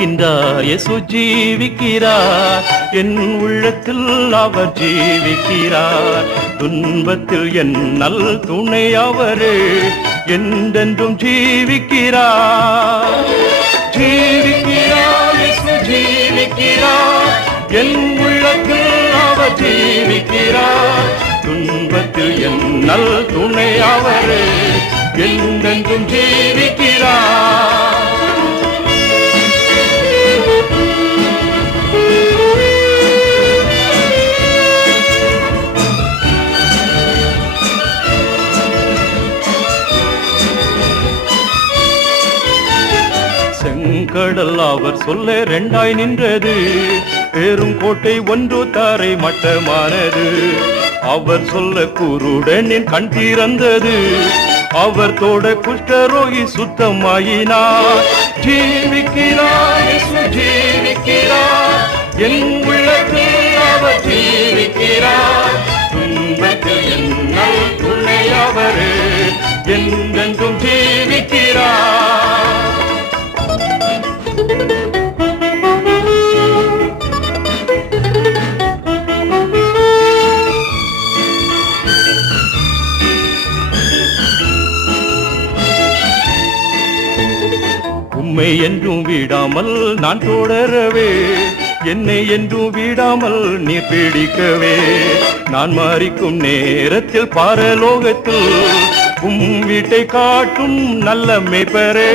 ஜீவிக்கின்றார், இயேசு ஜீவிக்கிறார், என் உள்ளத்தில் அவர் ஜீவிக்கிறார். துன்பத்தில் என் நல் துணை அவரே, என்றென்றும் ஜீவிக்கிறார். ஜீவிக்கிறார், இயேசு ஜீவிக்கிறார், என் உள்ளத்தில் அவர் ஜீவிக்கிறார். துன்பத்தில் என் நல் துணை அவரே, என்றென்றும் ஜீவிக்கிறார். செங்கடல் அவர் சொல்ல ரெண்டாய் நின்றது, பெரும் கோட்டை ஒன்று தாரை மட்டமானது. அவர் சொல்ல குருடனின் கண் திறந்தது, அவர் தோட குஷ்டரோகி சுத்தமாயினார். ஜீவிக்கிறார், இயேசு ஜீவிக்கிறார், என் உள்ளத்தில் அவர் ஜீவிக்கிறார். துன்பத்தில் என் நல் துணை அவரே, என்றென்றும் ஜீவிக்கிறார். உம்மை என்றும் விடாமல் நான் தொடரவே, என்னை என்றும் விடாமல் நீ பிடிக்கவே. நான் மரிக்கும் நேரத்தில் பரலோகத்தில் உம் வீட்டை காட்டும் நல்ல மேய்ப்பரே.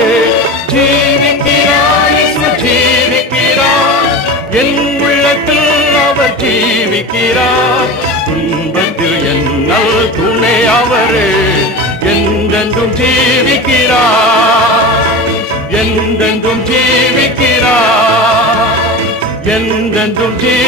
ஜீவிக்கிறார், இயேசு ஜீவிக்கிறார், என் உள்ளத்தில் அவர் ஜீவிக்கிறார். துன்பத்தில் என் நல் துணை அவரே, என்றென்றும் ஜீவிக்கிறார். என்றென்றும் ஜீவிக்கிறார், என்றென்றும் ஜீவிக்கிறார்.